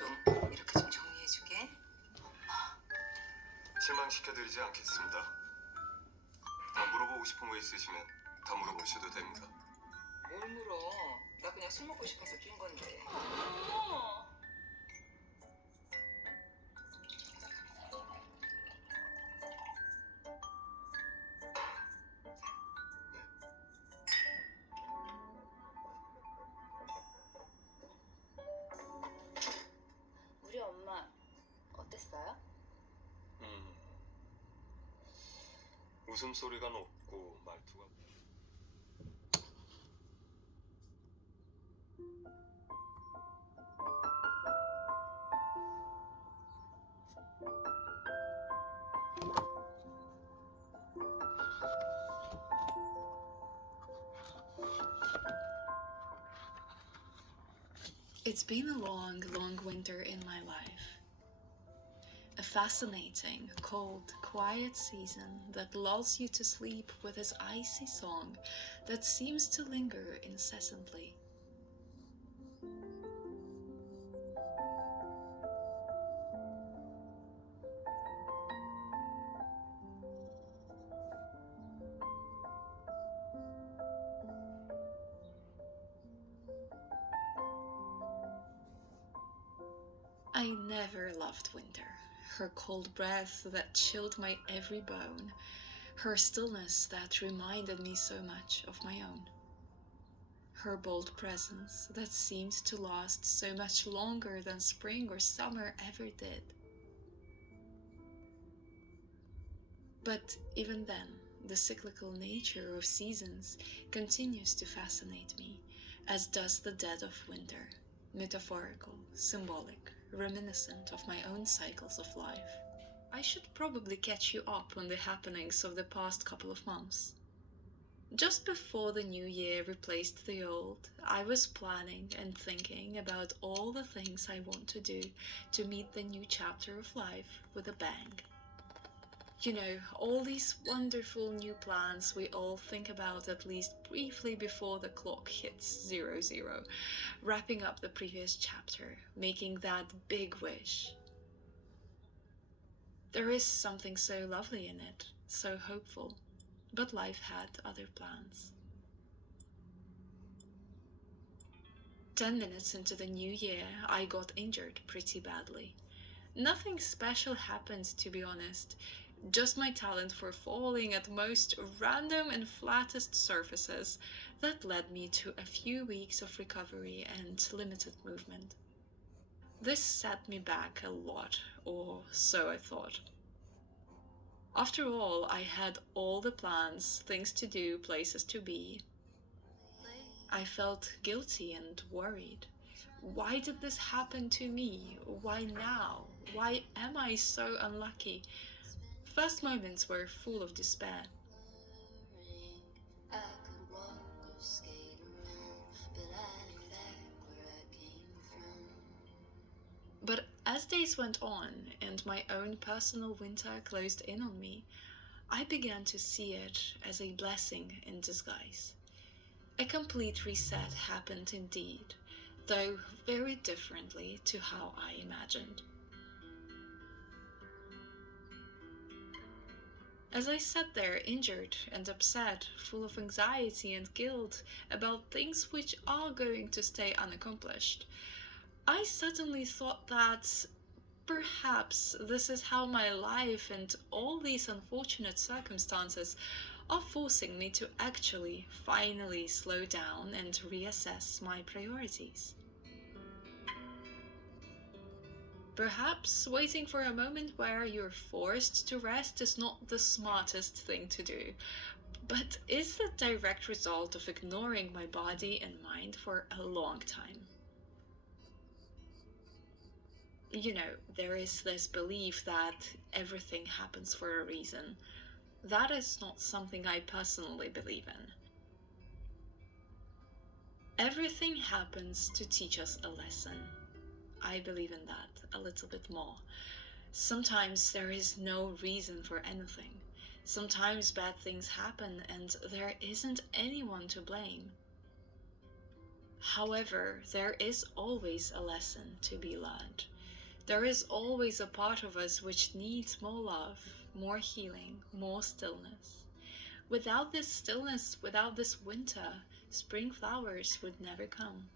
좀 이렇게 좀 정리해주게. 실망시켜드리지 않겠습니다. 더 물어보고 싶은 거 있으시면 다 물어보셔도 됩니다. 뭘 물어? 나 그냥 술 먹고 싶어서 낀 건데. 우리 엄마 어땠어요? 웃음소리가 높고 말투가 It's been a long, long winter in my life. A fascinating, cold, quiet season that lulls you to sleep with its icy song that seems to linger incessantly. I never loved winter. Her cold breath that chilled my every bone. Her stillness that reminded me so much of my own. Her bold presence that seemed to last so much longer than spring or summer ever did. But even then, the cyclical nature of seasons continues to fascinate me, as does the dead of winter, metaphorical, symbolic, reminiscent of my own cycles of life. I should probably catch you up on the happenings of the past couple of months. Just before the new year replaced the old, I was planning and thinking about all the things I want to do to meet the new chapter of life with a bang. You know, all these wonderful new plans we all think about at least briefly before the clock hits 00, wrapping up the previous chapter, making that big wish. There is something so lovely in it, so hopeful, but life had other plans. 10 minutes into the new year, I got injured pretty badly. Nothing special happened, to be honest. Just my talent for falling at most random and flattest surfaces that led me to a few weeks of recovery and limited movement. This set me back a lot, or so I thought. After all, I had all the plans, things to do, places to be. I felt guilty and worried. Why did this happen to me? Why now? Why am I so unlucky? First moments were full of despair. But as days went on and my own personal winter closed in on me, I began to see it as a blessing in disguise. A complete reset happened indeed, though very differently to how I imagined. As I sat there injured and upset, full of anxiety and guilt about things which are going to stay unaccomplished, I suddenly thought that perhaps this is how my life and all these unfortunate circumstances are forcing me to actually, finally slow down and reassess my priorities. Perhaps waiting for a moment where you're forced to rest is not the smartest thing to do, but is the direct result of ignoring my body and mind for a long time. You know, there is this belief that everything happens for a reason. That is not something I personally believe in. Everything happens to teach us a lesson. I believe in that a little bit more. Sometimes there is no reason for anything. Sometimes bad things happen and there isn't anyone to blame. However, there is always a lesson to be learned. There is always a part of us which needs more love, more healing, more stillness. Without this stillness, without this winter, spring flowers would never come.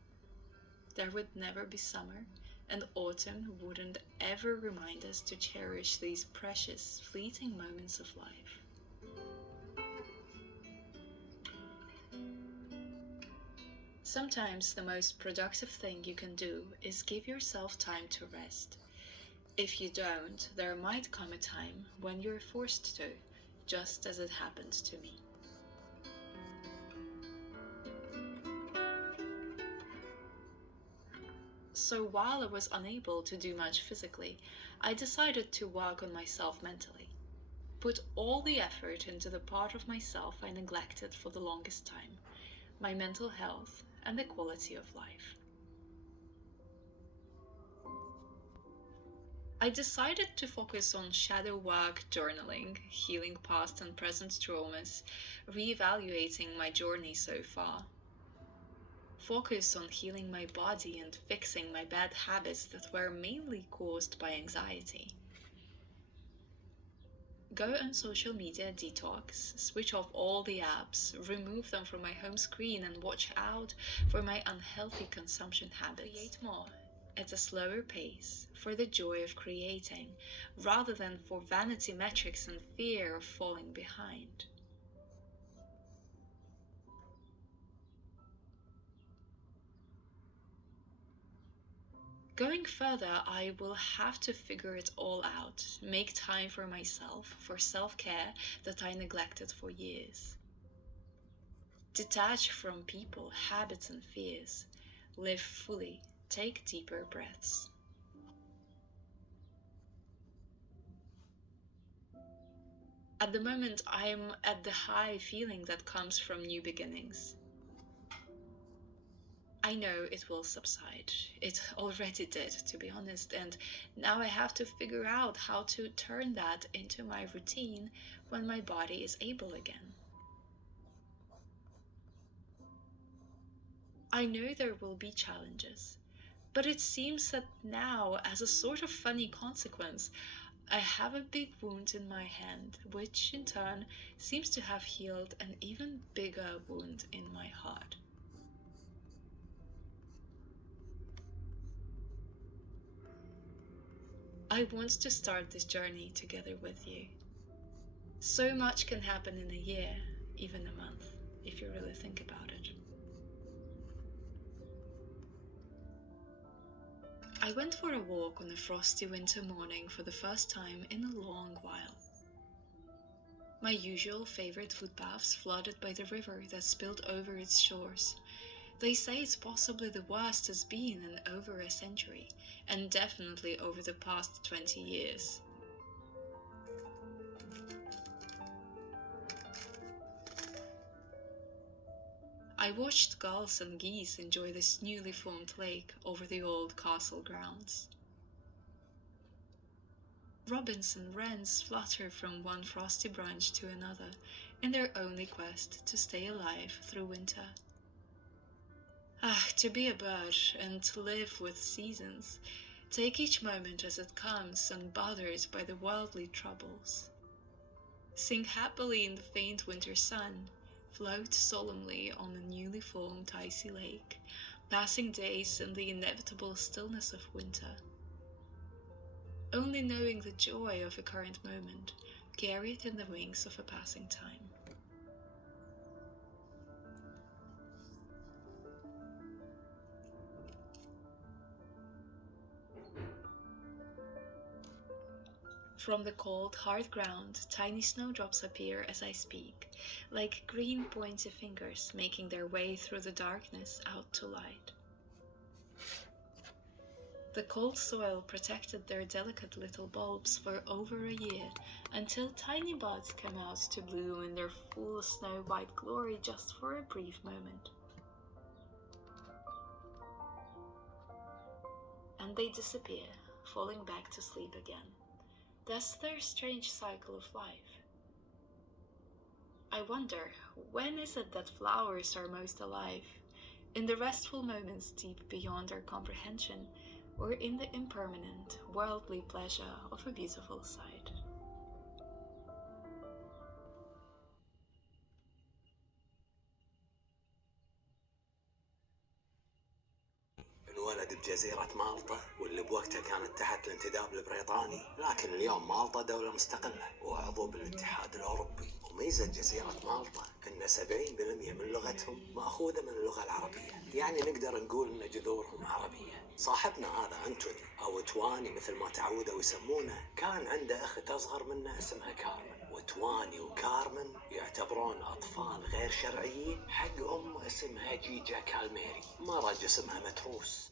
There would never be summer, and autumn wouldn't ever remind us to cherish these precious, fleeting moments of life. Sometimes the most productive thing you can do is give yourself time to rest. If you don't, there might come a time when you're forced to, just as it happened to me. So while I was unable to do much physically, I decided to work on myself mentally. Put all the effort into the part of myself I neglected for the longest time, my mental health and the quality of life. I decided to focus on shadow work, journaling, healing past and present traumas, reevaluating my journey so far. Focus on healing my body and fixing my bad habits that were mainly caused by anxiety. Go on social media detox, switch off all the apps, remove them from my home screen and watch out for my unhealthy consumption habits. Create more at a slower pace for the joy of creating, rather than for vanity metrics and fear of falling behind. Going further, I will have to figure it all out, make time for myself, for self-care that I neglected for years. Detach from people, habits and fears. Live fully, take deeper breaths. At the moment, I am at the high feeling that comes from new beginnings. I know it will subside. It already did, to be honest, and now I have to figure out how to turn that into my routine when my body is able again. I know there will be challenges, but it seems that now, as a sort of funny consequence, I have a big wound in my hand, which in turn seems to have healed an even bigger wound in my heart. I want to start this journey together with you. So much can happen in a year, even a month, if you really think about it. I went for a walk on a frosty winter morning for the first time in a long while. My usual favorite footpaths flooded by the river that spilled over its shores. They say it's possibly the worst it's been in over a century, and definitely over the past 20 years. I watched gulls and geese enjoy this newly formed lake over the old castle grounds. Robins and wrens flutter from one frosty branch to another in their only quest to stay alive through winter. Ah, to be a bird and to live with seasons, take each moment as it comes unbothered by the worldly troubles. Sing happily in the faint winter sun, float solemnly on a newly formed icy lake, passing days in the inevitable stillness of winter. Only knowing the joy of a current moment, carried in the wings of a passing time. From the cold, hard ground, tiny snowdrops appear as I speak, like green pointy fingers making their way through the darkness out to light. The cold soil protected their delicate little bulbs for over a year, until tiny buds came out to bloom in their full snow-white glory just for a brief moment. And they disappear, falling back to sleep again. That's their strange cycle of life. I wonder, when is it that flowers are most alive? in the restful moments deep beyond our comprehension, or in the impermanent, worldly pleasure of a beautiful sight. انولد بجزيرة مالطا واللي بوقتها كانت تحت الانتداب البريطاني، لكن اليوم مالطا دولة مستقلة وعضو بالاتحاد الأوروبي. وميزة جزيرة مالطا إن 70% من لغتهم مأخوذة من اللغة العربية، يعني نقدر نقول إن جذورهم عربية. صاحبنا هذا أنتوني أو تواني مثل ما تعودوا يسمونه، كان عنده أخت أصغر منه اسمها كارمن، وتواني وكارمن يعتبرون أطفال غير شرعيين حق أم اسمها جيجا كالميري، مرة جسمها متروس.